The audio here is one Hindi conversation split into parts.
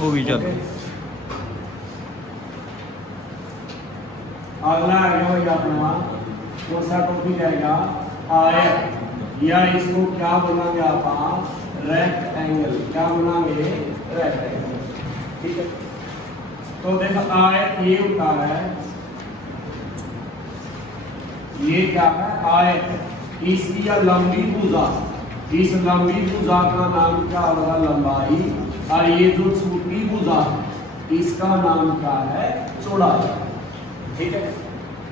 वो भी चल। अगला है भाई अपना कौन सा टॉपिक जाएगा आयत, या इसको क्या बोलेंगे आप रेक्टेंगल, क्या बोलेंगे रेक्टेंगल। ठीक है, तो देखो आयत ये होता है, ये क्या है आयत, इसकी या लंबी भुजा, इस लंबी भुजा का नाम क्या होगा लंबाई, और ये जो छोटी भुजा इसका नाम क्या है चौड़ाई। ठीक है,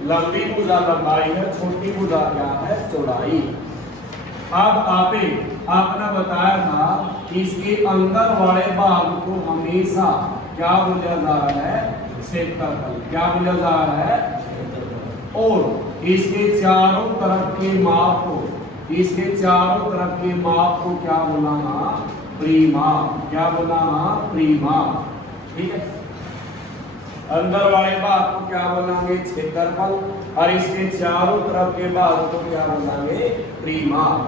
लंबी भुजा लंबाई है, छोटी भुजा क्या है चौड़ाई। अब आपने बताया था कि इसके अंदर वाले भाग को हमेशा क्या बोला जा रहा है क्षेत्रफल, क्या बोला जा रहा है, और इसके चारों तरफ के माप को, इसके चारों तरफ के माप को क्या बोलना परिमाप, क्या बोलना परिमाप। ठीक है, अंदर वाले भाग को क्या बोलेंगे क्षेत्रफल, और इसके चारों तरफ के भाग को क्या बोलेंगे परिमाप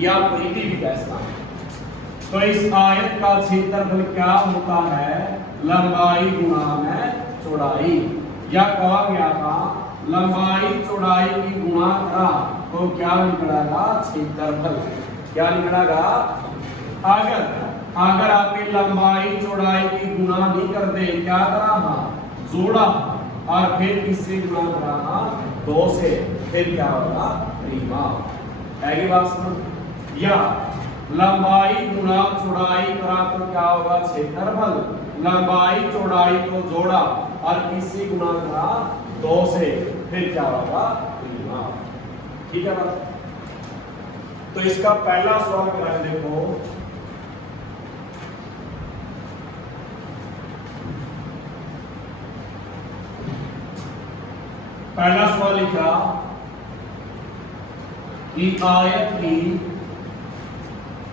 या परिधि भी कह सकते हैं। तो इस आयत का क्षेत्रफल क्या होता है लंबाई गुणा में चौड़ाई, या कहा गया था लंबाई चौड़ाई की गुणा करा तो क्या निकलेगा क्षेत्रफल, क्या निकलेगा। अगर आपने लंबाई चौड़ाई की गुणा नहीं कर दे, क्या करा जोड़ा, और फिर किससे गुणा करा 2 से, फिर क्या होगा परिमाप। आगे बात सुनो, या लंबाई गुणा चौड़ाई करा तो क्या होगा क्षेत्रफल, लंबाई चौड़ाई को जोड़ा और किससे गुणा करा 2 से, फिर क्या होगा परिमाप। ठीक है बात। तो इसका पहला सवाल करें, देखो पहला सवाल लिखा कि आयत की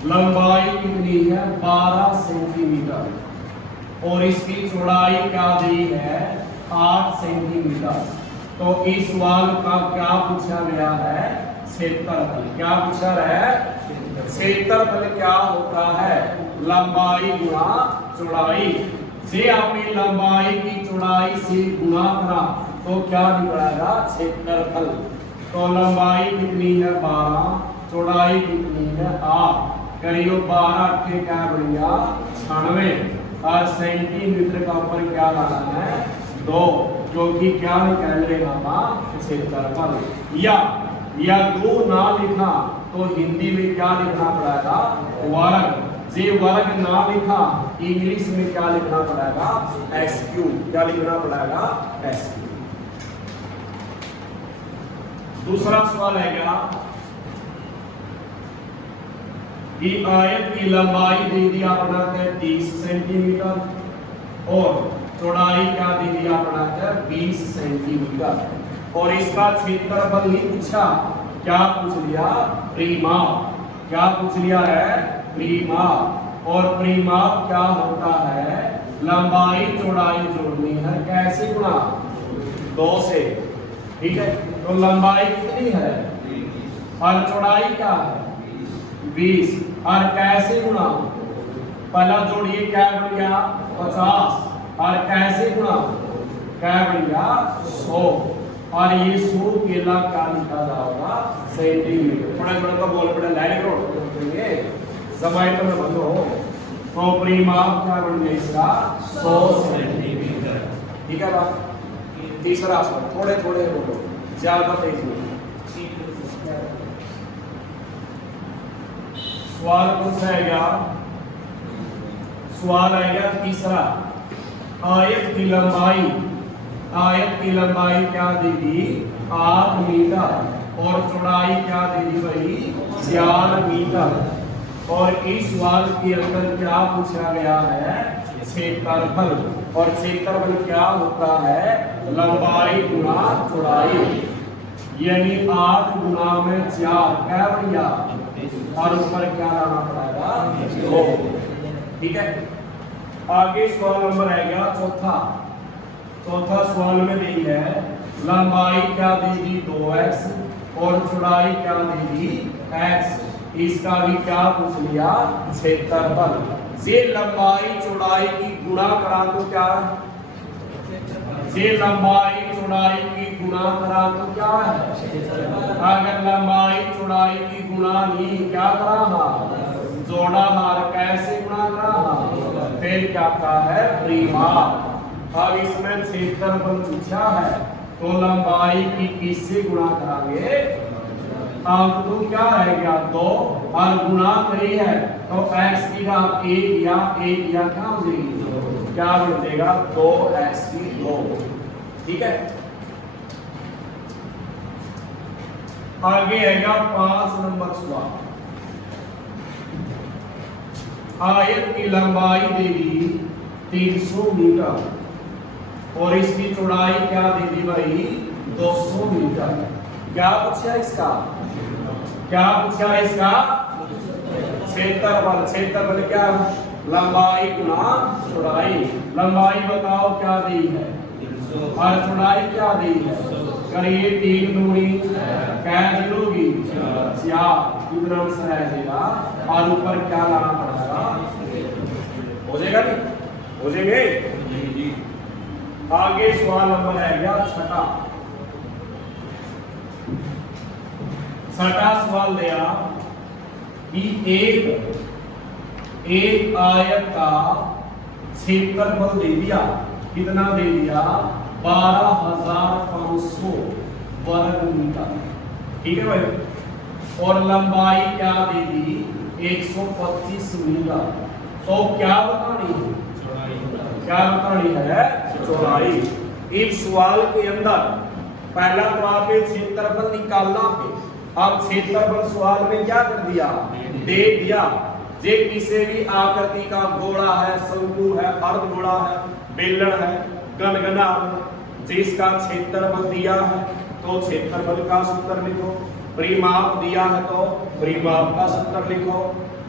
लंबाई कितनी है 12 सेंटीमीटर और इसकी चौड़ाई क्या दी है 8 सेंटीमीटर। तो इस सवाल का क्या पूछा गया है क्षेत्रफल, क्या पूछा है क्षेत्रफल क्या होता है लंबाई गुणा चौड़ाई। से आपने लंबाई की चौड़ाई से गुणा करा तो क्या निकलेगा क्षेत्रफल। तो लंबाई कितनी है 12, चौड़ाई कितनी है 8, करियो 12 के क्या बढ़िया 96, और सेंटीमीटर का ऊपर क्या लगाना है 2, क्योंकि क्या निकल रहेगा क्षेत्रफल। या 2 ना लिखा तो हिंदी में क्या लिखना पड़ेगा वर्ग, जे वर्ग ना लिखा इंग्लिश में क्या लिखना पड़ेगा एक्स क्यूब, क्या लिखना पड़ेगा एक्स क्यूब। दूसरा सवाल है क्या कि आयत की लंबाई दे दिया अपना 30 सेंटीमीटर और चौड़ाई क्या दे दिया अपना 20 सेंटीमीटर, और इसका क्षेत्रफल नहीं पूछा, क्या पूछ लिया परिमाप, क्या पूछ लिया है परिमाप। और परिमाप क्या होता है लंबाई चौड़ाई जोड़नी है, कैसे गुणा 2 से। ठीक है, तो लंबाई कितनी है और चौड़ाई क्या है 20, और कैसे गुणा, पहला जोड़िए क्या बन गया 50, और कैसे गुणा क्या बन गया 100, और ये 100 केला क्या लिखा जाएगा सेंटीमीटर। बड़ा बड़ा का बोल पड़ा लाइन रोड देंगे जमाइटर में बंद हो, तो परिमाप क्या बन गया इसका 100 सेंटीमीटर। ठीक है बात। तीसरा सवाल थोड़े थोड़े बोलो, ज्यादा तेज नहीं। सवाल कौन सा है क्या, सवाल आएगा तीसरा, आयत की लंबाई, आयत की लंबाई क्या देगी 8 मीटर और चौड़ाई क्या देगी भाई 4 मीटर, और इस सवाल के अंदर क्या पूछा गया है क्षेत्रफल, और क्षेत्रफल क्या होता है लंबाई गुणा चौड़ाई, यानी 8 गुणा में 4 क्या बढ़िया, और ऊपर क्या लाना पड़ेगा 2। ठीक है, आगे सवाल नंबर आएगा चौथा। चौथा सवाल में दी है लंबाई क्या देगी 2x और चौड़ाई क्या देगी x, इसका भी क्या पूछ लिया क्षेत्रफल। ये लंबाई चौड़ाई की गुणा करा तो क्या है? ये लंबाई चौड़ाई की गुणा करा तो क्या है? अगर लंबाई चौड़ाई की गुणा नहीं क्या करा जोड़ा हार कैसे गुणा करा फिर क्या कहा है परिमाप। अब इसमें क्षेत्रफल पूछा है तो लंबाई की किससे गुणा करांगे? अब तो क्या रह गया 2 और गुणा करी है तो x की घात 1 या क्या हो जाएगी क्या बन जाएगा 2x की 2। ठीक है आगे आएगा 5 नंबर सवाल। आयत की लंबाई दे दी 300 मीटर और इसकी चौड़ाई क्या दे दी भाई 200 मीटर। क्या पूछा इसका? क्या पूछा इसका? क्षेत्रफल। क्षेत्रफल क्या? लंबाई गुना चौड़ाई। लंबाई बताओ क्या दी है और चौड़ाई क्या दी है? करिए 3 दूनी कैसे लोगी 4 इतना रहेगा और ऊपर क्या लाना पड़ेगा? हो जाएगा नहीं? हो जाएंगे। आगे सवाल नंबर है गया 6 सवाल दिया कि एक आयत का क्षेत्रफल दे दिया कितना दे दिया 12,500 वर्ग मीटर। ठीक है भाई और लंबाई क्या दे दी 125 मीटर। तो क्या बतानी है? क्या बतानी है? चौड़ाई। इस सवाल के अंदर पहला तो आपने क्षेत्रफल निकालना है। अब क्षेत्रफल सवाल में क्या कर दिया दे दिया जे किसी भी आकृति का गोला है शंकु है अर्धगोला है बेलन है गनगना जिसका क्षेत्रफल दिया है तो क्षेत्रफल का सूत्र लिखो। परिमाप दिया है तो परिमाप का सूत्र लिखो।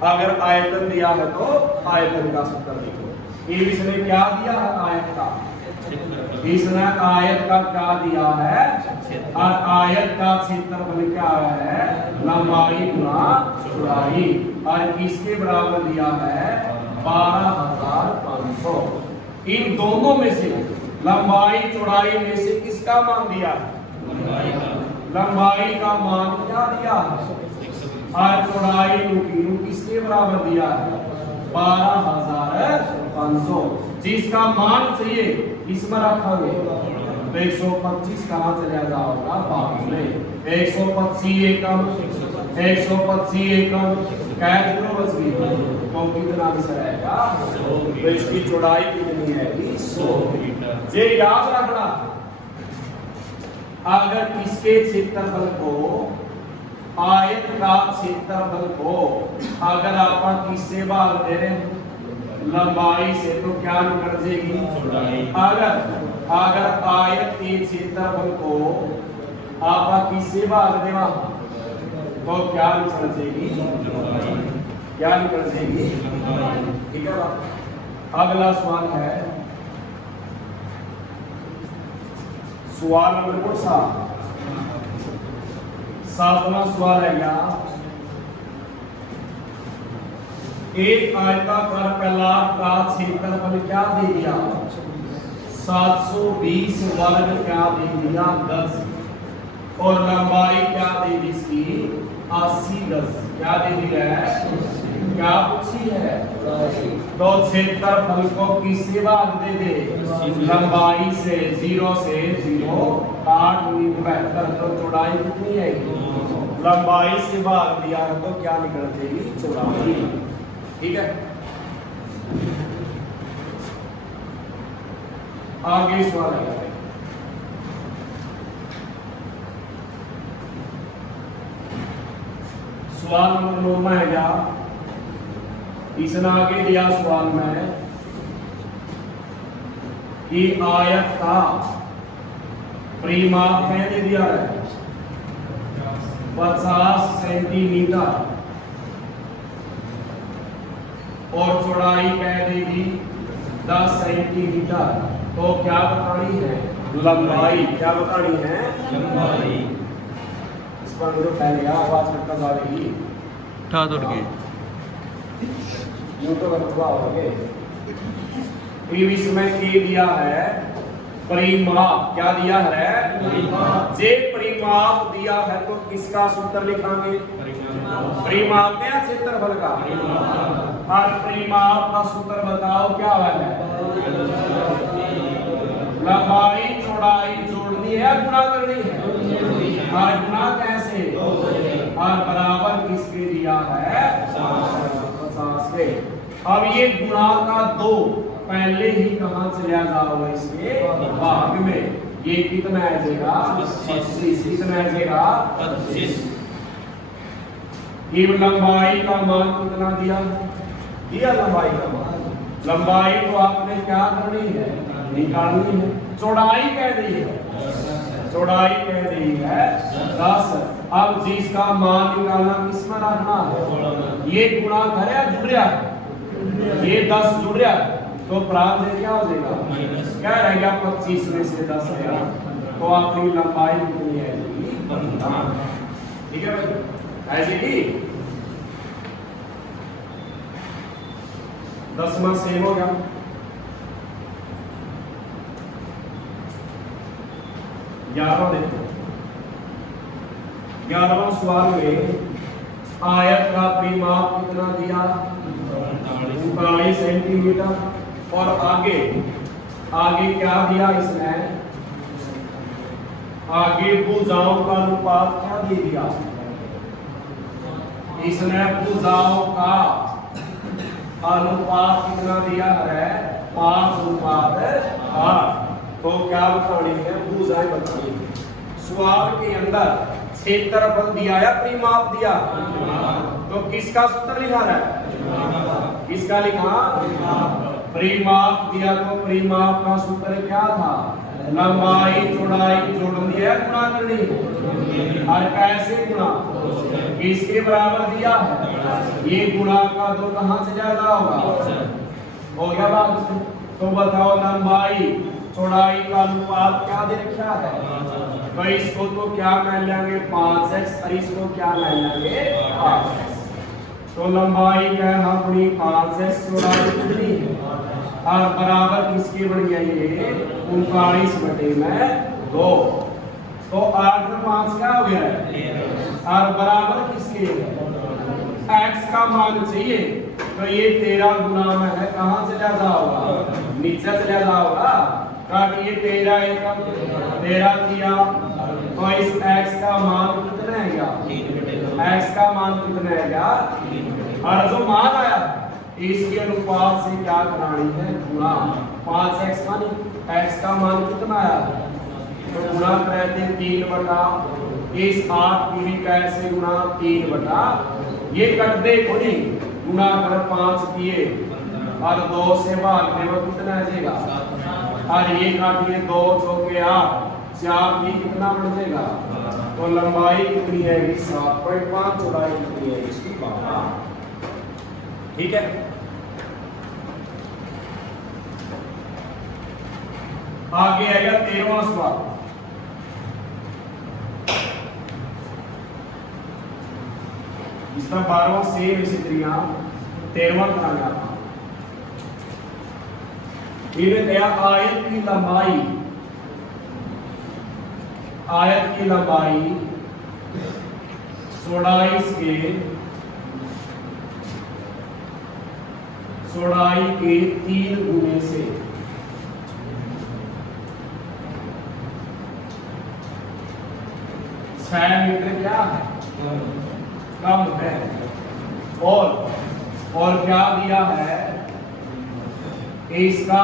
अगर आयतन दिया है तो आयतन का सूत्र लिखो। ये इसने क्या दिया है आयत का? इसने आयत का क्या दिया है और आयत का क्षेत्रफल क्या है लंबाई गुना चौड़ाई और किसके बराबर दिया है 12,500। इन दोनों में से लंबाई चौड़ाई में से किसका मान दिया? लंबाई का मान क्या दिया और चौड़ाई किसके बराबर दिया है 12,500। जिसका मान चाहिए इसमें रखोगे तो 125 कहाँ चला जाओगा बाद में 125 एकम 125 एकम कैसे बच गई तो कितना रहेगा तो इसकी चौड़ाई कितनी है 100 मीटर। ये याद रखना अगर किसके क्षेत्रफल को आयत का क्षेत्रफल को अगर आप किससे भाग दे रहे हैं लंबाई से तो क्या निकल जाएगी? अगर आयत के क्षेत्रफल को आप किससे भाग देगा तो क्या निकल जाएगी? क्या निकल जाएगी? ठीक है। अगला सवाल है सवाल नंबर 7वां सवाल है क्या? एक आयताकार फैलाव का क्षेत्रफल क्या दे दिया 720 वर्ग क्या दे दिया गज और लंबाई क्या दे दी इसकी 80 गज। क्या दे दी है? क्या पूछी है? तो क्षेत्रफल को किससे भाग दे दे लंबाई से 0 से 0 8 72 तो चौड़ाई कितनी है लंबाई से भाग दिया है तो क्या निकल जाएगी चौड़ाई। ठीक है आगे सवाल है सवाल नंबर 9 में है क्या? इसने आगे दिया सवाल में कि आयत का परिमाप मैंने दिया है 50 सेंटीमीटर और चौड़ाई कह देगी 10 सेंटीमीटर। तो क्या बतानी है लंबाई? क्या बतानी है लंबाई? इस पर पहले आवाज करता जा रही न्यूटन का प्रभाव हो गए। इसमें के दिया है परिमाप, क्या दिया है? जे परिमाप दिया है तो किसका सूत्र लिखांगे? परिमाप या क्षेत्रफल का? और परिमाप का सूत्र बताओ क्या है? लंबाई चौड़ाई जोड़नी है गुणा करनी है? और गुणा कैसे? और बराबर किसके दिया है? 50 के। अब ये गुणा का 2 पहले ही कहां चला जाओगे? इसके भाग में। ये कितना आ जाएगा? 25। कितना आ जाएगा? 25। ये लंबाई का मान कितना दिया? दिया लंबाई का मान। लंबाई को आपने क्या करनी है? निकालनी है। चौड़ाई कह दी है, चौड़ाई कह दी है 10। अब जिसका मान निकालना किसमें रखना है? ये गुणा करे या जुड़ रहा है? ये 10 जुड़ रहा है तो प्राप्त क्या हो जाएगा? क्या रह गया? 25 में से 10 गया तो आपकी लंबाई कितनी आएगी? ठीक है भाई, ऐसे ही 10वां सेम हो गया। देखो 11वां सवाल में आयत का परिमाप कितना दिया? 39 सेंटीमीटर। और आगे क्या दिया इसमें? आगे भुजाओं का अनुपात क्या दे दिया? इसने भुजाओं का अनुपात कितना दिया है? 5:8। तो क्या बतानी है? भुजाएं बतानी है। सवाल के अंदर क्षेत्रफल दिया या परिमाप दिया? तो किसका सूत्र लिखा है? किसका लिखा? परिमाप दिया तो परिमाप का सूत्र क्या था? लंबाई चौड़ाई जोड़नी है गुणा करनी है। और कैसे गुणा? किसके बराबर दिया है? ये गुणा का 2 कहां से ज्यादा होगा? हो गया बात। तो बताओ लंबाई चौड़ाई का अनुपात क्या दे रखा है? तो इसको तो क्या मान लेंगे? 5x। और इसको क्या मान लेंगे? 5x। तो लंबाई क्या है अपनी? 5x। चौड़ाई कितनी है? और बराबर किसके बन गया? ये 39/2। तो 8 में 5 क्या हो गया? और बराबर किसके? x का मान चाहिए तो ये 13 गुना में है। कहां से ज्यादा होगा? नीचे से ज्यादा होगा। ये 13 एकम 13 किया तो इस x का मान कितना है? x का मान कितना है? और जो मान आया इसके अनुपात से क्या करानी है? गुणा। 5x मान x का मान कितना आया? तो गुणा करते 3 इस 8 की भी कैसे गुणा? 3 ये कट दे कोई गुणा कर 5 किए और 2 से भागने में कितना आ जाएगा? और ये काटिए 2 चौके 8 4 भी कितना बढ़ जाएगा? तो लंबाई कितनी आएगी? 7.5। चौड़ाई कितनी है इसकी? 12। ठीक है। आगे आएगा 13वां सवाल। इसका 12वां सेम इसी तरह 13वां कराना था। इन्हें कहा आयत की लंबाई चौड़ाई के 3 गुने से मीटर क्या है? कम है। और क्या दिया है? इसका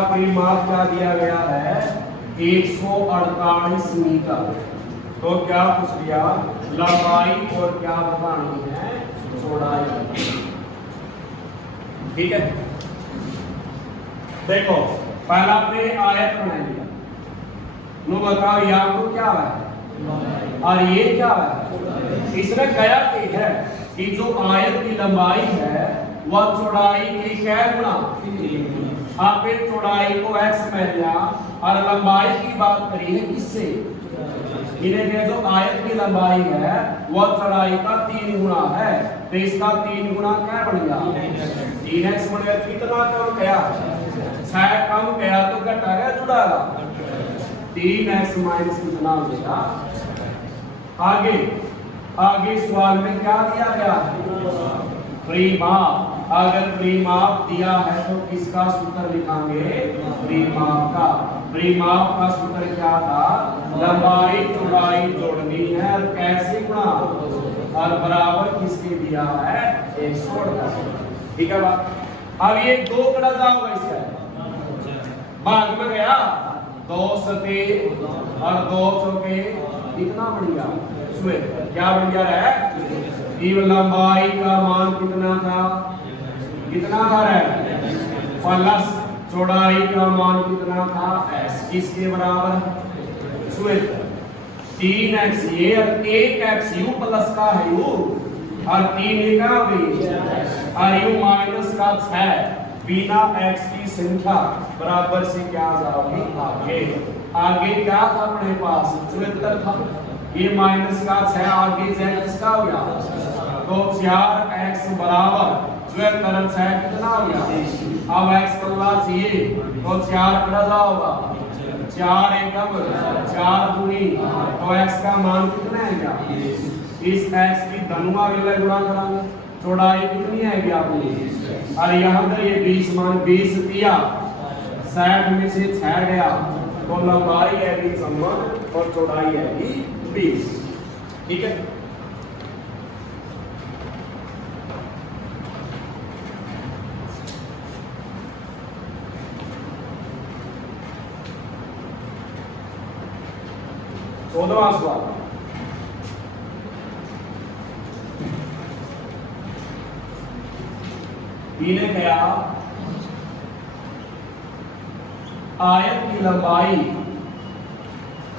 परिमाप क्या दिया गया है? 148 मीटर। तो क्या पूछ लिया? लंबाई और क्या बतानी है? चौड़ाई। ठीक है। देखो पहला आपने आयत बना लिया। नो बताओ यहाँ तो क्या है और ये क्या है? इसमें क्या है कि जो आयत की लंबाई है वह चौड़ाई की क्या गुना? आपने चौड़ाई को x मान लिया और लंबाई की बात करी है किससे? इन्हें कहे जो आयत की लंबाई है वह चौड़ाई का 3 गुना है, तो इसका 3 गुना क्या बन गया 3x बन गया। कितना कम गया 6 कम गया तो घटा गया जुड़ागा 3x माइनस कितना हो गया। आगे आगे सवाल में क्या दिया गया परिमाप। अगर परिमाप दिया है तो किसका सूत्र लिखेंगे परिमाप का। परिमाप का सूत्र क्या था लंबाई चौड़ाई जोड़नी है और कैसे गुणा और बराबर किसके दिया है 100। ठीक है बात। अब ये 2 कड़ा जाओगा इसका भाग में गया 2 सते और 2 चौके कितना बन गया क्या बन गया है लंबाई का मान कितना था प्लस चौड़ाई का मान कितना था s किसके बराबर 3x ये और 1x u प्लस का है u और 3 ये का और u माइनस का 6 बिना x की संख्या बराबर से क्या जाओगी आगे। आगे क्या था अपने पास 74 था ये माइनस का 6 आगे z किसका हो गया तो 4x बराबर 74 6 कितना हो गया अब x करना चाहिए तो 4 कितना होगा 4 एकम 4 दूनी तो x का मान कितना है क्या इस x की धनुआ के गुणा करांगे चौड़ाई कितनी आएगी आपने और यहाँ पर ये 20 मान 20 दिया 60 में से 6 गया तो लंबाई आएगी समान और चौड़ाई आएगी 20। ठीक है। चौदहवां सवाल इन्हें गया आयत की लंबाई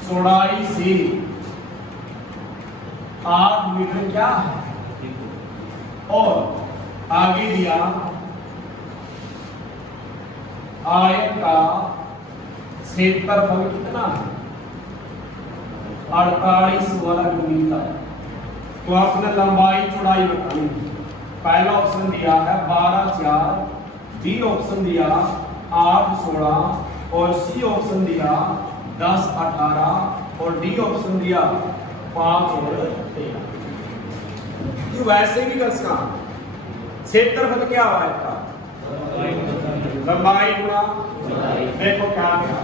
चौड़ाई से 8 मीटर क्या है और आगे दिया आयत का क्षेत्रफल कितना है 48 वर्ग मीटर। तो आपने लंबाई चौड़ाई बतानी। पहला ऑप्शन दिया है 12 4, बी ऑप्शन दिया 8 16 और सी ऑप्शन दिया 10 18 और डी ऑप्शन दिया 5 और 13। ये वैसे भी कर सकता क्षेत्रफल क्या हुआ इसका लंबाई गुणा देखो क्या क्या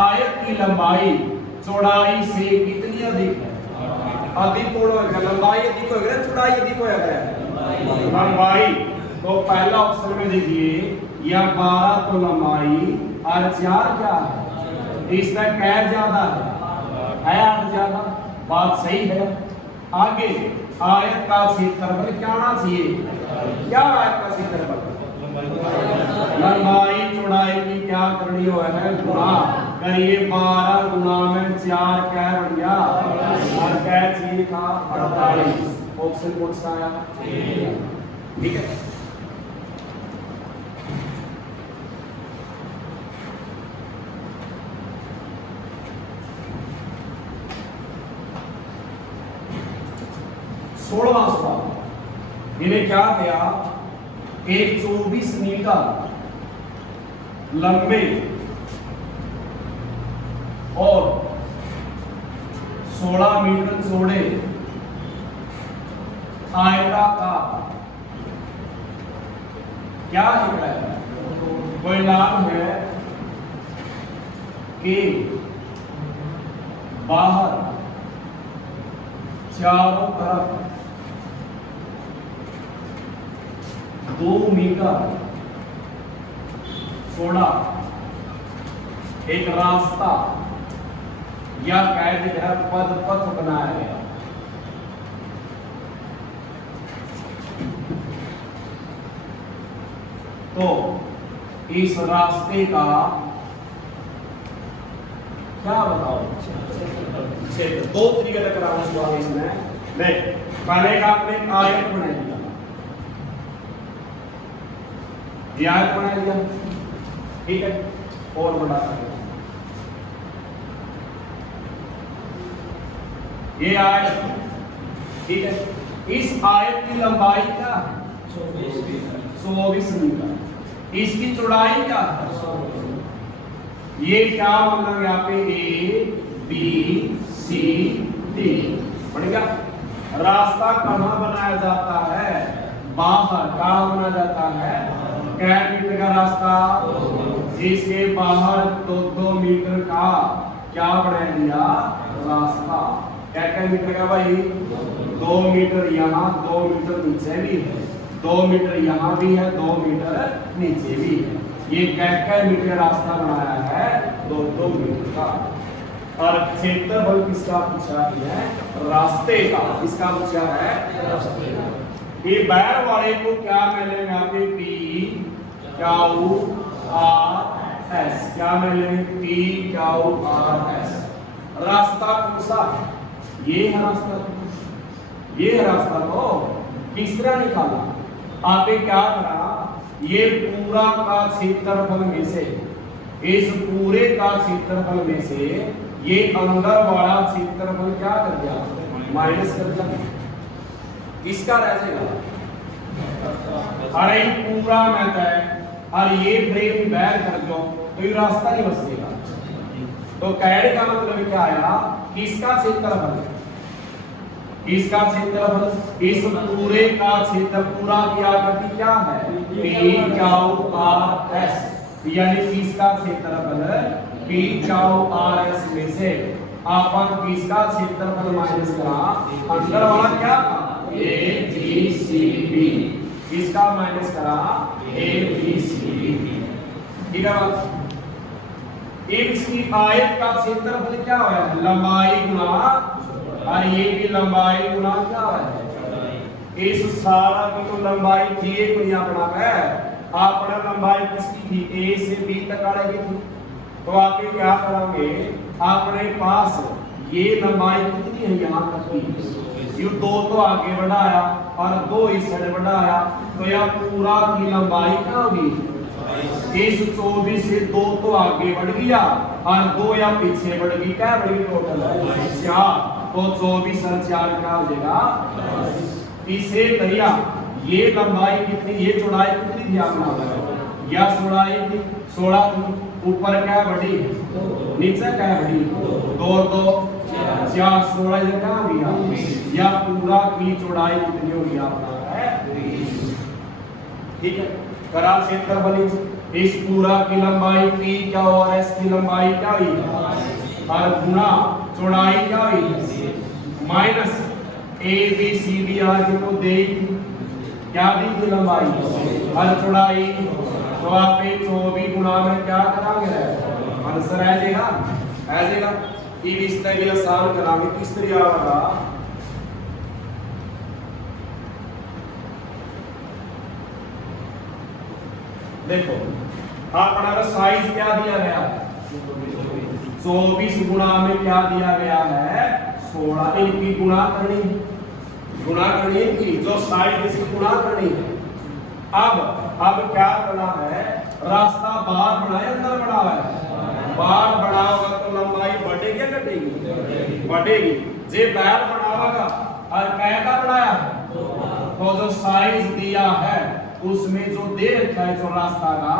आयत की लंबाई चौड़ाई से कितनी अधिक है अधिक होगा लंबाई अधिक होगा चौड़ाई अधिक होगा लंबाई। तो पहला ऑप्शन में देखिए या 12 तो लंबाई और 4 क्या है इसका कैद ज्यादा है 8 ज्यादा बात सही है। आगे आयत का क्षेत्रफल क्या आना चाहिए क्या आयत का क्षेत्रफल लंबाई चौड़ाई की क्या करनी है गुणा करिए 12 गुना में 4 क्या बन गया और क्या चाहिए था 48। ऑप्शन कौन सा आया ठीक है। सोलहवां सवाल इन्हें क्या किया एक 24 मीटर लंबे और 16 मीटर चौड़े आयताकार क्या है कोई नाम है कि बाहर चारों तरफ 2 मीटर चौड़ा एक रास्ता या कैद है पद पथ बनाया गया। तो इस रास्ते का क्या बताओ क्षेत्र 2 तरीके से कराना सवाल इसमें नहीं पहले का आपने आयत बना लिया आयत बना लिया ठीक है और बड़ा ये आयत, ठीक है। इस आयत की लंबाई क्या है? 24 मीटर। इसकी चौड़ाई क्या है? ये क्या मतलब यहाँ पे ए बी सी डी बढ़ेगा। रास्ता कहाँ बनाया जाता है? बाहर। कहाँ बनाया जाता है? क्या मीटर का रास्ता? इसके बाहर 2 मीटर का क्या बना दिया? रास्ता। क्या मीटर का भाई? 2 मीटर यहाँ, 2 मीटर नीचे भी है, 2 मीटर यहाँ भी है, 2 मीटर नीचे भी है। ये क्या मीटर का रास्ता बनाया है? 2 मीटर का। और क्षेत्रफल किसका पूछा है? रास्ते का। किसका पूछा है? रास्ते का। ये बैर वाले को क्या मिलेंगे? यहाँ पे पी क्यू आर एस। क्या मिलेंगे? P Q R S. रास्ता कौन सा? ये है रास्ता। ये है रास्ता। तो किस तरह निकाला? आपने क्या करा? ये पूरा का क्षेत्रफल में से, इस पूरे का क्षेत्रफल में से ये अंदर वाला क्षेत्रफल क्या कर दिया? माइनस कर दिया। किसका रह जाएगा? अरे पूरा में है और ये फ्रेम बैर कर दो तो ये रास्ता नहीं बचेगा। तो कैड का मतलब क्या आया? किसका क्षेत्रफल? इसका क्षेत्रफल, इस पूरे का क्षेत्र, पूरा की आकृति क्या है? P Q R S. यानी इसका क्षेत्रफल पी क्यू आर एस में से अपन इसका क्षेत्रफल माइनस करा, अंदर वाला क्या था? A B C B. इसका माइनस करा ए बी सी बी। ठीक है बात? इसकी आयत का क्षेत्रफल क्या है? लंबाई गुना, और ये भी लंबाई गुना क्या है? इस सारा की तो लंबाई थी एक दुनिया बना है। आपने लंबाई किसकी थी? ए से बी तक आएगी थी। तो आप क्या करोगे? अपने पास ये लंबाई कितनी है? यहाँ तक की। ये 2 तो आगे बढ़ाया और 2 इस साइड बढ़ाया, तो यह पूरा की लंबाई क्या होगी? इस 24 से 2 तो आगे बढ़ गया और 2 या पीछे बढ़ गई। क्या बढ़ गई? टोटल 4। तो 24 और 4 क्या हो जाएगा? इसे करिया। ये लंबाई कितनी, ये चौड़ाई कितनी थी? आपने या चौड़ाई थी 16 थी। ऊपर क्या बढ़ी? नीचे क्या बढ़ी? 2 2 4 16 क्या हो गया? या पूरा की चौड़ाई कितनी होगी? आपका ठीक है। करा क्षेत्रफल। इस पूरा की लंबाई पी क्या और एस की लंबाई क्या हुई? और गुना चौड़ाई क्या हुई? Minus A B C B आज को दे क्या दी थी? लंबाई और चौड़ाई। तो आप 24 गुना में क्या करांगे? आंसर आ जाएगा। आ जाएगा। ये इस तरह आसान करांगे। किस तरह आएगा? देखो अपना साइज क्या दिया गया है? 24 गुना में क्या दिया गया है? 16। इनकी गुणा करनी की जो साइड इसकी गुणा करनी है। अब क्या करना है? रास्ता बाहर बढ़ाए अंदर बढ़ा है? बाहर बढ़ा होगा तो लंबाई बढ़ेगी या घटेगी? बढ़ेगी। जे बाहर बढ़ावागा और कैसा बढ़ाया तो जो साइज दिया है उसमें जो दे रखा है जो रास्ता का,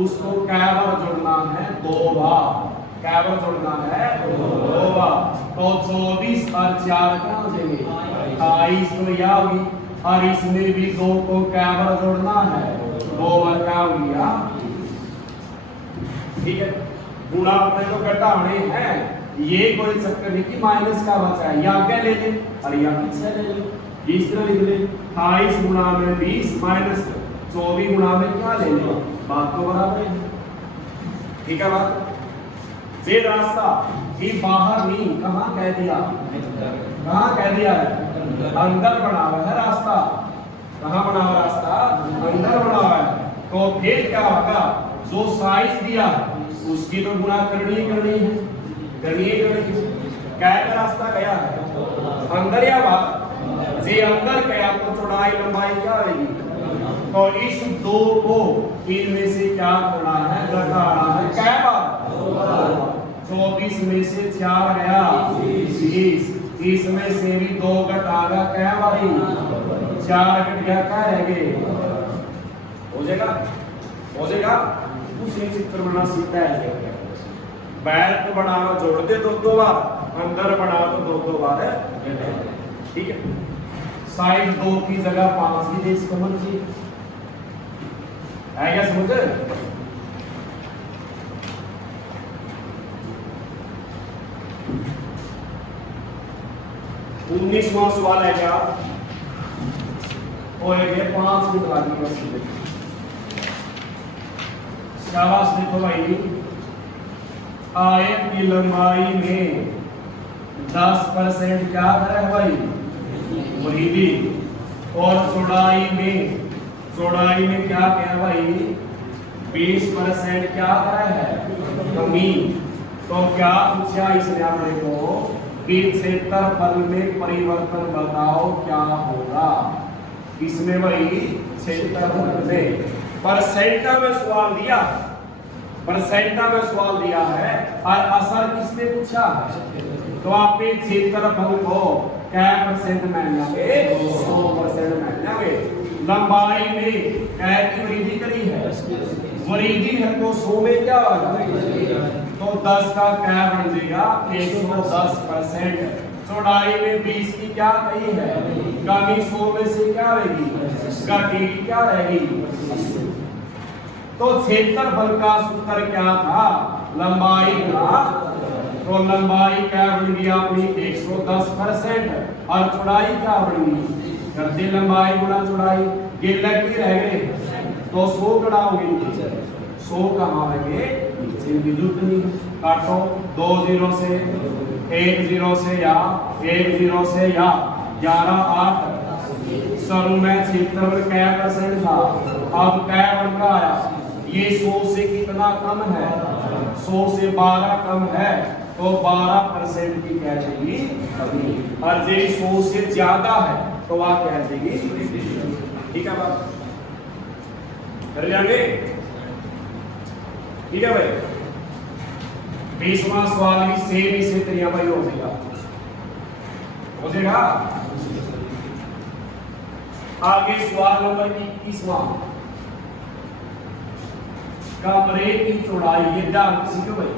उसको कैबर जोड़ना है 2 बार। कैबर जोड़ना है 2 बार। तो 24 और 4 क्या हो जाएंगे? 28। तो यह होगी। और इसमें भी 2 को कैबर जोड़ना है 2 बार। क्या हो गया? ठीक है। गुणा अपने को घटाने हैं। ये कोई चक्कर नहीं कि माइनस का बचा है, या क्या ले ले और या पीछे ले ले। इस तरह लिख ले 28 गुणा में 20 माइनस 24 गुणा में क्या ले ले? बात तो बराबर है। ठीक है बात? ये रास्ता ही बाहर नहीं, कहाँ कह दिया? कहाँ कह दिया है? अंदर बना हुआ है रास्ता। कहाँ बना हुआ रास्ता? अंदर बना हुआ है। तो फिर क्या होगा? जो साइज दिया उसकी तो गुणा करनी है। क्या रास्ता गया है? अंदर या बाहर? जे अंदर गया तो चौड़ाई लंबाई क्या रहेगी? तो इस 2 को इनमें से क्या करना है? घटाना है। क्या बात? 24 में से 4 गया 20। इसमें से भी 2 घटागा क्या भाई 4 घट गया क्या रह गए हो जाएगा उसी चित्र बना सीखता है बैल को बनाना जोड़ दे 2 बार अंदर बना तो 2 बार ठीक है साइड 2 की जगह 5 की दे इसको मर्जी है क्या समझ 19वां सवाल है क्या और ये 5 मिनट लगी बस शाबाश देखो भाई आयत की लंबाई में 10% क्या है भाई वरीदी और चौड़ाई में क्या है भाई 20% क्या है कमी तो क्या पूछा इसने अपने को कि क्षेत्रफल में परिवर्तन बताओ क्या होगा इसमें भाई क्षेत्रफल में परसेंटा में सवाल दिया है और असर किसने पूछा है तो आपने क्षेत्रफल को क्या परसेंट मान लेंगे 100% मान लेंगे लंबाई में क्या की वृद्धि करी है वृद्धि है तो 100 में क्या होगा तो 10 का क्या बन जाएगा 110%। चौड़ाई में 20 की क्या कही है कमी 100 में से क्या रहेगी घटी क्या रहेगी तो क्षेत्रफल का सूत्र क्या था लंबाई का तो लंबाई क्या बन गई अपनी 110% और चौड़ाई क्या बन गई करते लंबाई गुणा चौड़ाई ये लग रह गए तो 100 बढ़ाओगे 100 कहाँ रहेंगे नीचे विद्युत नहीं काटो 2 0 से 1 0 से या 1 0 से या 11 8 शुरू में क्षेत्रफल क्या परसेंट था अब क्या बनकर आया ये 100 से कितना कम है 100 से 12 कम है तो 12% की क्या जाएगी कमी और जो 100 से ज्यादा है तो वह क्या जाएगी ठीक है बात कर लेंगे ठीक है भाई 20वां सवाल भी सेम इसी तरीके भाई हो जाएगा आगे सवाल नंबर 21वां कमरे की चौड़ाई ये ध्यान सीखो भाई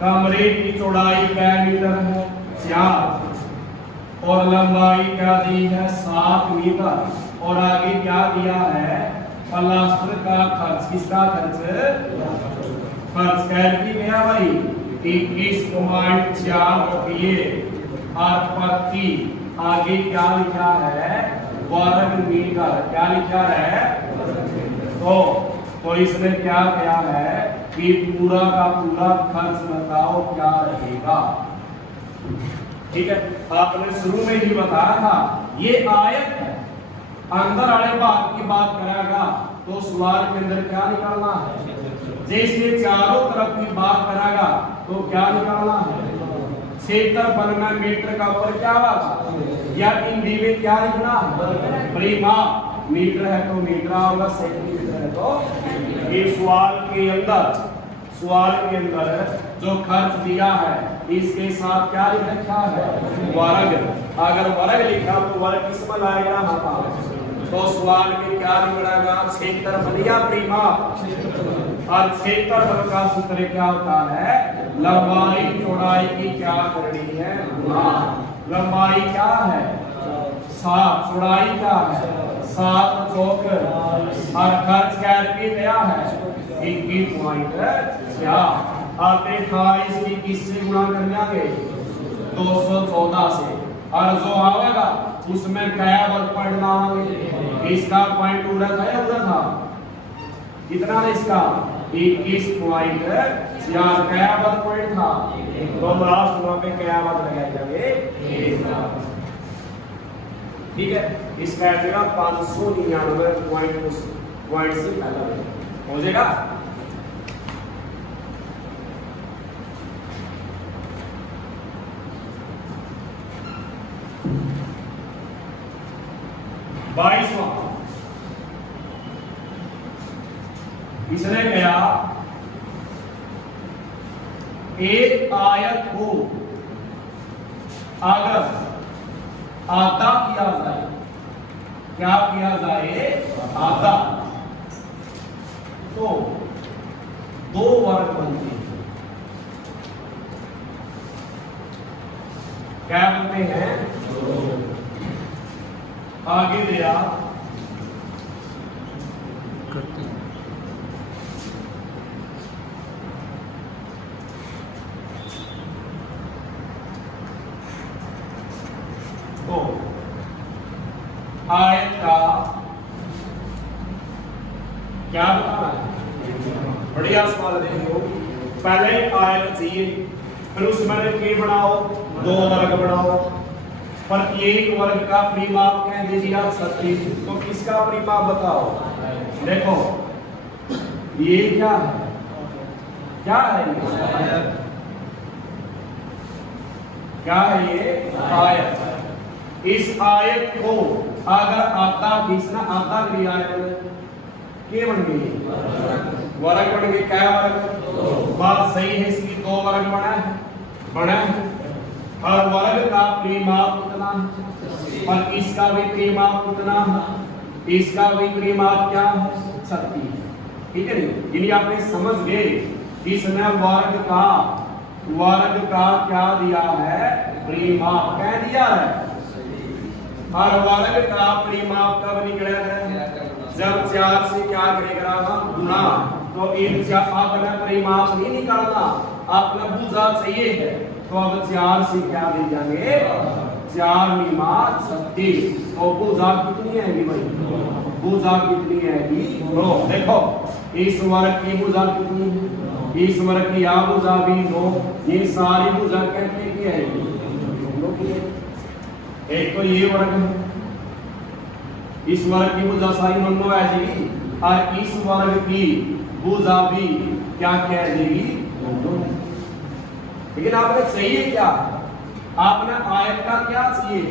कमरे की चौड़ाई क्या मीटर है 4 और लंबाई क्या दी है 7 मीटर और आगे क्या दिया है प्लास्टर का खर्च किसका खर्च कैलकी गया भाई 21.4 रुपये और प्रति आगे क्या लिखा है वर्ग मीटर क्या लिखा है तो इसमें क्या क्या है कि पूरा का पूरा खर्च बताओ क्या रहेगा ठीक है आपने शुरू में ही बताया था ये आयत है अंदर वाले भाग की बात करेगा तो सवाल के अंदर क्या निकालना है जैसे चारों तरफ की बात करेगा तो क्या निकालना है क्षेत्रफल में मीटर का ऊपर क्या होगा या हिंदी में क्या लिखना है परिमाप मीटर है तो मीटर होगा सेंटीमीटर है तो ये सवाल के अंदर जो खर्च दिया है इसके साथ क्या लिख रखा है वर्ग अगर वर्ग लिखा तो वर्ग किस में लाएगा हाथा तो सवाल में क्या निकलेगा क्षेत्रफल या परिमाप और क्षेत्रफल का सूत्र क्या होता है लंबाई चौड़ाई की क्या करनी है लंबाई क्या है 7 चौड़ाई क्या है 7 चौक और खर्च क्या दिया है 21.4 आते 28 की किससे गुणा कर लेंगे 214 से और जो आएगा उसमें क्या वर्ग पॉइंट लाएंगे इसका पॉइंट उधर था या उधर था कितना है इसका 21.4 क्या वर्ग पॉइंट था तो लास्ट वहां पे क्या वर्ग लगाएंगे ठीक है इसका आएगा 599 पॉइंट से पहला हो जाएगा 22वां इसने कहा एक आयत को अगर आधा किया जाए, क्या किया जाए, आधा, तो दो वर्ग बनते हैं। क्या बनते हैं? आगे दिया तो आयत का क्या बताना है? बढ़िया सवाल देखो। पहले आयत चाहिए, फिर उसमें के बनाओ, दो वर्ग बनाओ। प्रत्येक वर्ग का परिमाप कह दीजिए आप 36। तो किसका परिमाप बताओ? देखो ये क्या है, क्या है ये? क्या है ये? आयत। इस आयत को अगर आधा खींचना, आधा करी आयत के बन गई, वर्ग बन गए। क्या वर्ग? बात सही है, इसकी दो वर्ग बना है। और वर्ग का परिमाप कितना है, और इसका भी परिमाप कितना है, इसका भी परिमाप क्या है? 36। ठीक है नहीं? यानी आपने समझ गए इसने वर्ग का क्या दिया है? परिमाप कह दिया है। और वर्ग का परिमाप कब निकला है? जब 4 से क्या करेगा गुना। तो इन अपना परिमाप नहीं निकालना, अपना भुजा चाहिए है। तो अब 4 से क्या दे जाएंगे? 4 नीमा 36। तो भुजा कितनी आएगी भाई? भुजा कितनी आएगी? तो देखो इस वर्ग की भुजा कितनी है, इस वर्ग की यह भुजा भी 9। ये सारी भुजा कहते की आएगी? एक तो ये वर्ग है, इस वर्ग की भुजा सारी 9 आ जाएगी, और इस वर्ग की भुजा भी क्या कह देगी? 9। लेकिन आपने सही है क्या? आपने आयत का क्या चाहिए,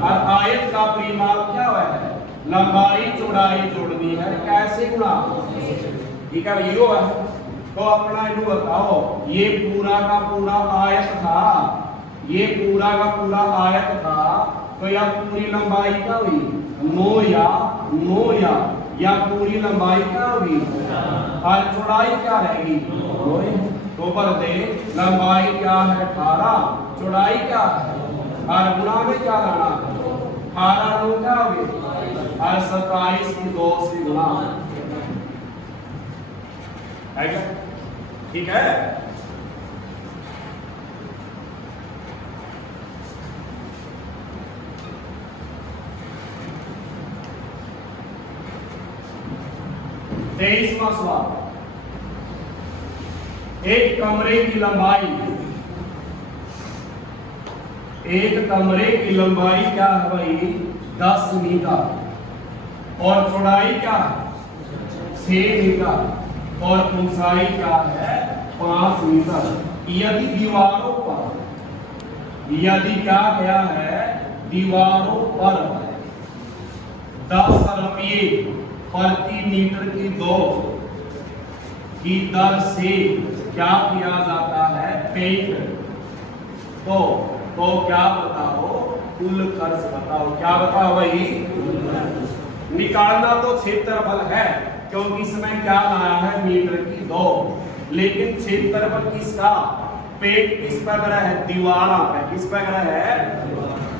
और आयत का परिमाप क्या है? लंबाई चौड़ाई जोड़नी है, कैसे गुणा? ठीक है, ये हुआ है। तो अपना इनको बताओ, ये पूरा का पूरा आयत था, ये पूरा का पूरा आयत था, तो यह पूरी लंबाई क्या हुई? 9 या पूरी लंबाई क्या होगी? और चौड़ाई क्या रहेगी? 9। तो पर दे लंबाई क्या है? 18, चौड़ाई क्या है? और गुणा में क्या लाना? 18 9 क्या होगी? और 27 की 2 से गुणा है क्या? ठीक है। तेईसवां सवाल, एक कमरे की लंबाई, एक कमरे की लंबाई क्या है भाई? 10 मीटर, और चौड़ाई क्या है? 6 मीटर, और ऊंचाई क्या है? 5 मीटर। यदि दीवारों पर, यदि क्या गया है? दीवारों पर 10 रुपये प्रति मीटर की 2 की दर से क्या किया जाता है? पेंट। तो क्या बताओ? कुल खर्च बताओ। क्या बताओ भाई? निकालना तो क्षेत्रफल है, क्योंकि इसमें क्या लाया है? मीटर की 2। लेकिन क्षेत्रफल किसका? पेट किस पर ग्रह है? दीवार पे। किस पर ग्रह है?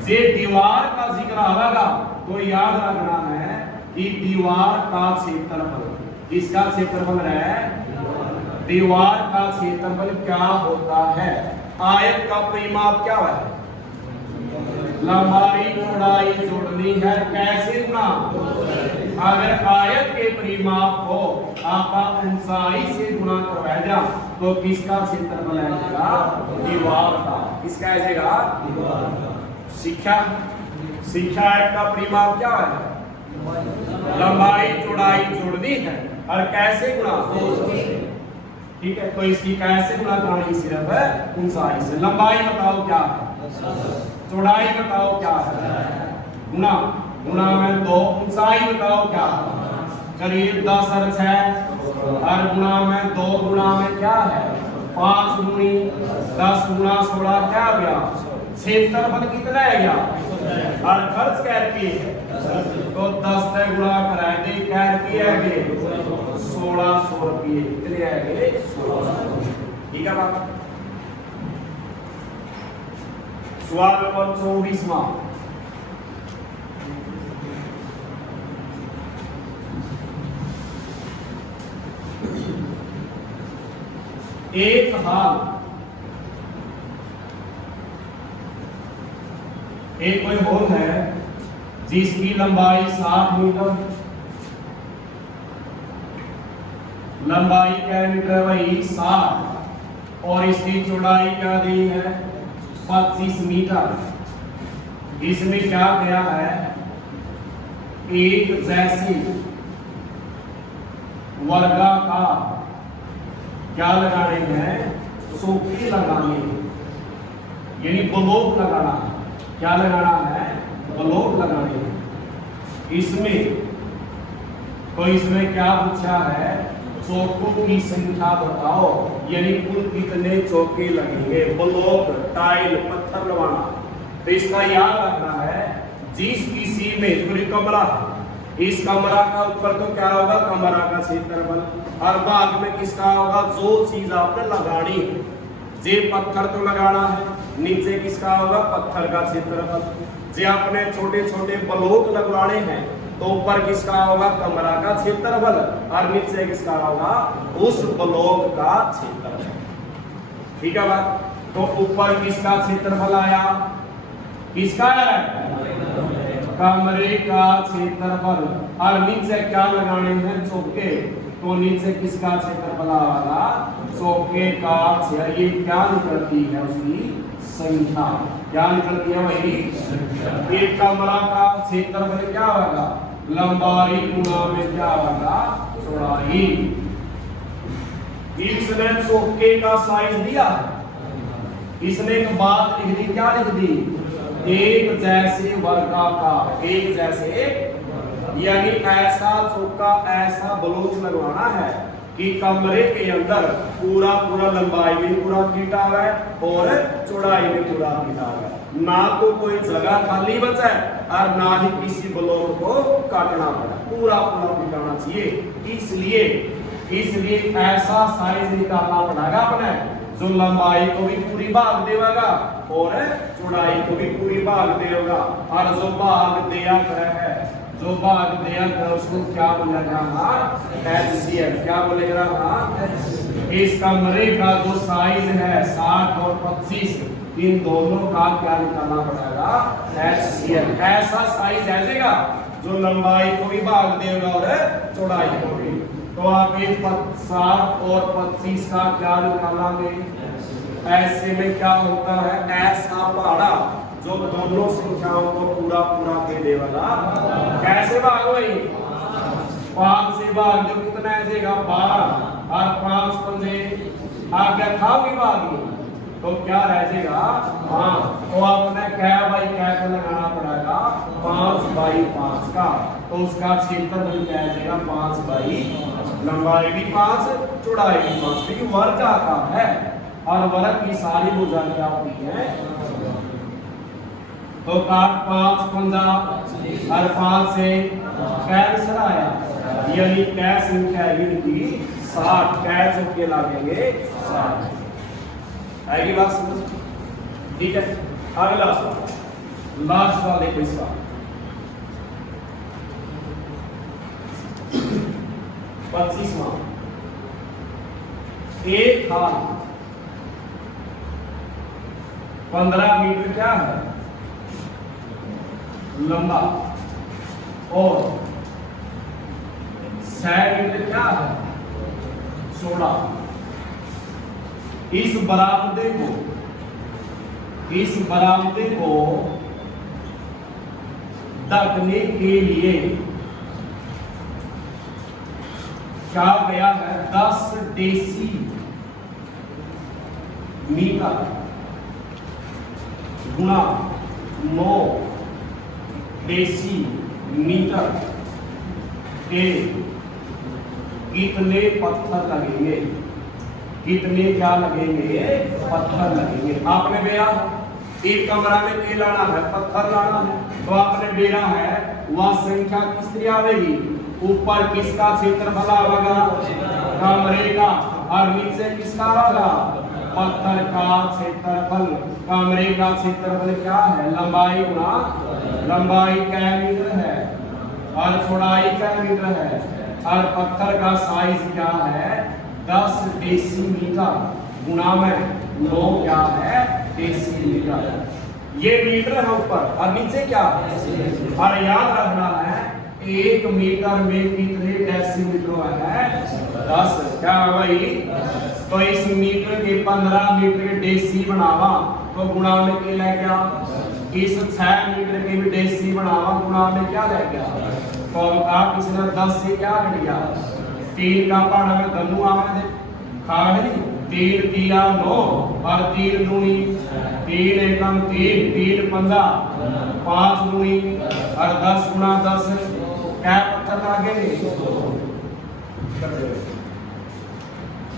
जे दीवार का जिक्र आएगा तो याद रखना है कि दीवार का क्षेत्रफल, इसका क्षेत्रफल है दीवार का क्षेत्रफल क्या होता है? आयत का परिमाप क्या है? लंबाई चौड़ाई जोड़नी है, कैसे गुणा? अगर आयत के परिमाप को आप ऊंचाई से गुणा करवाएगा तो किसका क्षेत्रफल आएगा? दीवार का। किसका आएगा? दीवार का। शिक्षा आयत का परिमाप क्या है? लंबाई चौड़ाई जोड़नी है, और कैसे गुणा? ठीक है, तो इसकी कैसे गुणा करानी? सिर्फ ऊंचाई से। लंबाई बताओ क्या है? चौड़ाई बताओ क्या है? गुणा में 2, ऊंचाई बताओ क्या है? करीब 10 और 6, और गुणा में 2, गुणा में क्या है? 5 दूनी 10 गुना 16 क्या हो गया? क्षेत्रफल कितना है गया? और खर्च करके तो 10 से गुणा कराए दे करके है गए 1600 रुपये। कितने है गए? 1600। ठीक है बात। सवाल नंबर 24वां। एक हाल एक कोई होल है जिसकी लंबाई 60 मीटर, लंबाई क्या मीटर भाई? 60, और इसकी चौड़ाई क्या दी है? 25 मीटर। इसमें क्या गया है? एक जैसी वर्गाकार क्या लगाने हैं? सोके लगाने, यानी ब्लॉक लगाना है। क्या लगाना है? ब्लॉक लगाने हैं। इसमें तो इसमें क्या पूछा है? चौकों की संख्या बताओ, यानी कुल कितने चौके लगेंगे? ब्लॉक, टाइल, पत्थर लगाना। तो इसका याद रखना है जिस किसी में जो कमरा, इस कमरा का ऊपर तो क्या होगा? कमरा का क्षेत्रफल। हर भाग में किसका होगा? जो चीज आपने लगानी है। जे पत्थर तो लगाना है, नीचे किसका होगा? पत्थर का क्षेत्रफल। जे आपने छोटे छोटे ब्लॉक लगवाने हैं तो ऊपर किसका होगा? कमरा का क्षेत्रफल, और नीचे किसका होगा? उस ब्लॉक का क्षेत्रफल। ठीक है बात। तो ऊपर किसका क्षेत्रफल आया? किसका है? कमरे का क्षेत्रफल। और नीचे क्या लगाने हैं? चौके। तो नीचे किसका क्षेत्रफल आएगा? चौके का। ये क्या निकलती है? उसकी संख्या। क्या निकलती है भाई? एक कमरा का क्षेत्रफल क्या होगा? लंबाई गुना में क्या होगा? चौड़ाई। इसने चौके का साइज दिया, इसने एक बात लिख दी। क्या लिख दी? एक जैसे वर्गाकार। एक जैसे, यानी ऐसा चौका, ऐसा ब्लॉक लगवाना है कि कमरे के अंदर पूरा पूरा लंबाई में पूरा फीटा है और चौड़ाई में पूरा फीटा है। ना तो कोई जगह खाली बचा है और ना ही किसी ब्लॉक को काटना पड़ा, पूरा पूरा फीटाना चाहिए। इसलिए ऐसा साइज निकालना पड़ेगा अपने जो लंबाई को भी पूरी भाग देगा और चौड़ाई को भी पूरी भाग देगा। और जो भाग दिया है, जो भाग दिया है उसको क्या बोलेगा? HCF। क्या बोलेगा? इस कमरे का जो साइज है 60 और 25, इन दोनों का क्या निकालना पड़ेगा? HCF। ऐसा साइज आएगा जो लंबाई को भी भाग देगा और चौड़ाई को भी। तो आप 60 और 25 का क्या निकालेंगे? ऐसे में क्या होता है? ऐसा पहाड़ा जो दोनों संख्याओं को पूरा पूरा दे देगा। कैसे भाग भाई? 5 से भाग दो, कितना आएगा? 12, और 5 पंजे आगे खाओगे भागी तो क्या रह जाएगा? 5। तो आपने क्या भाई क्या लगाना पड़ेगा? 5/5 का। तो उसका क्षेत्रफल क्या आएगा? 5/, लंबाई भी 5, चौड़ाई भी 5, क्योंकि वर्ग आता है और वर्ग की सारी भुजा क्या होती है? तो 5 पंजा और 5 से कैंसर आया, यानी क्या संख्या इनकी? 60। क्या चौके लगेंगे? 60। आएगी बात समझ? ठीक है। अगला लास्ट वाला देखो इसका 25वां। एक हाथ 15 मीटर क्या है? लंबा, और 6 मीटर क्या है? चौड़ा। इस बरामदे को ढकने के लिए क्या गया है? 10 डेसी मीटर गुणा 9 डेसी मीटर के कितने पत्थर लगेंगे? कितने क्या लगेंगे, पत्थर लगेंगे। आपने बेरा एक कमरा में के लाना है, पत्थर लाना है, तो आपने बेरा है, वह संख्या किसकी आवेगी, ऊपर किसका क्षेत्रफल आवेगा, कमरे का, और नीचे किसका आवेगा, पत्थर का क्षेत्रफल। कमरे का क्षेत्रफल क्या है, लंबाई गुना लंबाई क्या मीटर है और चौड़ाई क्या मीटर है, और पत्थर का साइज क्या है 10 डेसीमीटर गुना में 9 क्या है डेसीमीटर। ये मीटर है ऊपर और नीचे क्या, और याद रखना है 1 मीटर में कितने डेसीमीटर है 10, क्या भाई। तो इस मीटर के 15 मीटर के डेसी बनावा तो गुणा में के ले गया, इस 6 मीटर के भी डेसी बनावा गुणा में क्या ले गया, तो आप इसने 10 से क्या घट गया, 3 का पढ़ा में धनु आवे खावे 3 तिया 9 और 3 दूनी 3 एकम 3 3 15 5 दूनी और 10 गुणा 10 क्या पत्थर लागेंगे।